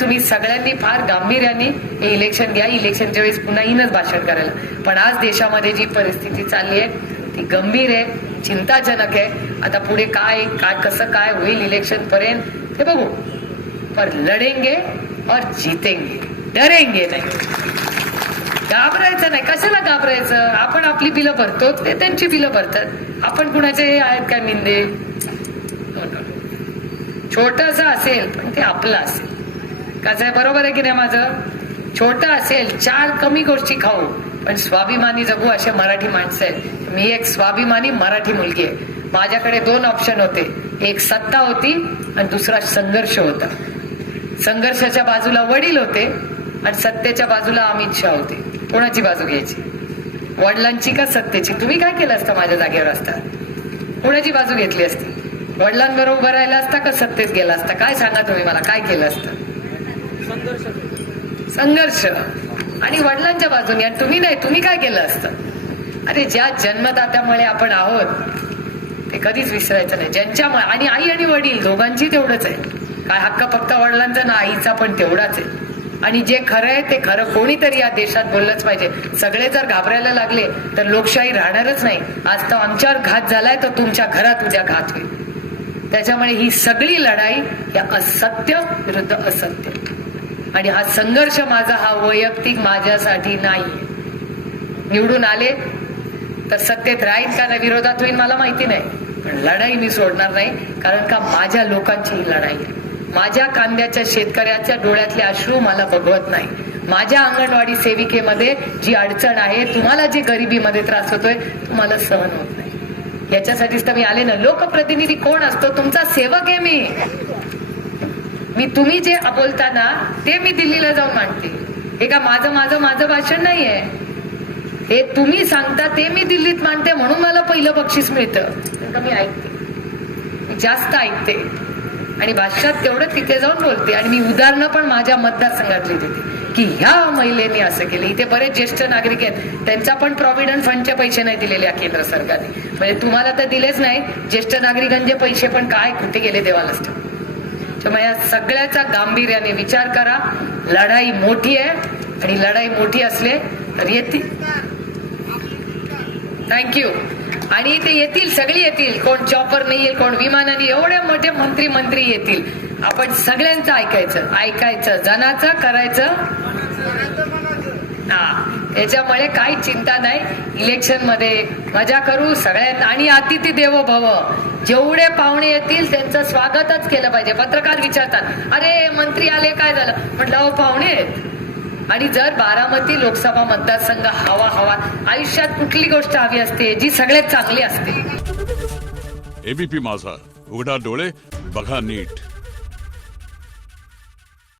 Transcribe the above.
तुम्ही सगळ्यांनी फार गांभीर्याने हे इलेक्शन घ्या. इलेक्शनच्या वेळेस पुन्हा येईनच भाषण करायला. पण आज देशामध्ये जी परिस्थिती चालली आहे ती गंभीर आहे, चिंताजनक आहे. आता पुढे काय कसं काय होईल इलेक्शन पर्यंत हे बघू. पर लढेंगे और जीतेंगे, डरेंगे नाही. घाबरायचं नाही. कशाला घाबरायचं? आपण आपली बिलं भरतो, ते त्यांची बिलं भरतात. आपण कुणाचे हे आहेत काय मिंदे? छोटस असेल पण ते आपलं असेल. कसं आहे, बरोबर आहे की नाही माझं? छोटं असेल, 4 कमी गोष्टी खाऊ पण स्वाभिमानी जगू असे मराठी माणसं आहेत. मी एक स्वाभिमानी मराठी मुलगी आहे. माझ्याकडे 2 ऑप्शन होते. एक सत्ता होती आणि दुसरा संघर्ष होता. संघर्षाच्या बाजूला वडील होते आणि सत्तेच्या बाजूला अमित शहा होते. कोणाची बाजू घ्यायची? वडिलांची का सत्तेची? तुम्ही काय केलं असतं माझ्या जागेवर असता? कोणाची बाजू घेतली असती? वडिलांबरोबर उभं राहिला असता का सत्तेत गेला असता? काय सांगा तुम्ही मला, काय केलं असतं? संघर्ष आणि वडिलांच्या बाजूने. आणि तुम्ही नाही, तुम्ही काय केलं असतं? अरे ज्या जन्मदात्यामुळे आपण आहोत ते कधीच विसरायचं नाही. ज्यांच्यामुळे, आणि आई आणि वडील दोघांची तेवढंच आहे. काय हक्क फक्त वडिलांचा ना, आईचा पण तेवढाच आहे. आणि जे खरं आहे ते खरं कोणीतरी या देशात बोललंच पाहिजे. सगळे जर घाबरायला लागले तर लोकशाही राहणारच नाही. आज तर आमच्यावर घात झालाय तर तुमच्या घरात उद्या घात होईल. त्याच्यामुळे ही सगळी लढाई या असत्य विरुद्ध असत्य. आणि हा संघर्ष माझा हा वैयक्तिक माझ्यासाठी नाही. निवडून आले तर सत्तेत राहील का नाही, विरोधात होईल मला माहिती नाही, पण लढाई मी सोडणार नाही. कारण का माझ्या लोकांची ही लढाई आहे. माझ्या कांद्याच्या शेतकऱ्याच्या डोळ्यातले अश्रू मला बघवत नाही. माझ्या अंगणवाडी सेविकेमध्ये जी अडचण आहे, तुम्हाला जे गरिबीमध्ये त्रास होतोय, तुम्हाला सहन होत नाही. याच्यासाठीच तर मी आले ना. लोकप्रतिनिधी कोण असतो? तुमचा सेवक आहे मी. तुम्ही जे बोलताना ते मी दिल्लीला जाऊन मांडते. हे का माझं माझं माझं भाषण नाहीये. हे तुम्ही सांगता ते मी दिल्लीत मांडते, म्हणून मला पहिलं बक्षीस मिळतं. मी ऐकते, मी जास्त ऐकते आणि भाषणात तेवढं तिथे जाऊन बोलते. आणि मी उदाहरणं पण माझ्या मतदारसंघातली देते की ह्या महिलेने असं केलं. इथे बरेच ज्येष्ठ नागरिक आहेत, त्यांचा पण प्रॉव्हिडंट फंडचे पैसे नाही दिलेले केंद्र सरकारने. म्हणजे तुम्हाला तर दिलेच नाही, ज्येष्ठ नागरिकांचे पैसे पण काय कुठे गेले देवालाच ठाऊक. त्यामुळे या सगळ्याचा गांभीर्याने विचार करा. लढाई मोठी आहे आणि लढाई मोठी असले तर येतील. थँक्यू. आणि ते येतील, सगळी येतील. कोण चॉपर नाही येईल, कोण विमानाने, एवढे मोठे मंत्री येतील. आपण सगळ्यांचं ऐकायचं, जनाचं करायचं. त्याच्यामुळे काही चिंता नाही. इलेक्शन मध्ये मजा करू सगळ्यांना. आणि अतिथी देवो भव, जेवढे पाहुणे येतील त्यांचं स्वागतच केलं पाहिजे. पत्रकार विचारतात, अरे मंत्री आले काय झालं? म्हटलं अहो पाहुणे आहेत. आणि जर बारामती लोकसभा मतदारसंघ हवा आयुष्यात कुठली गोष्ट हवी असते जी सगळ्यात चांगली असते? एबीपी माझा, उघडा डोळे बघा नीट.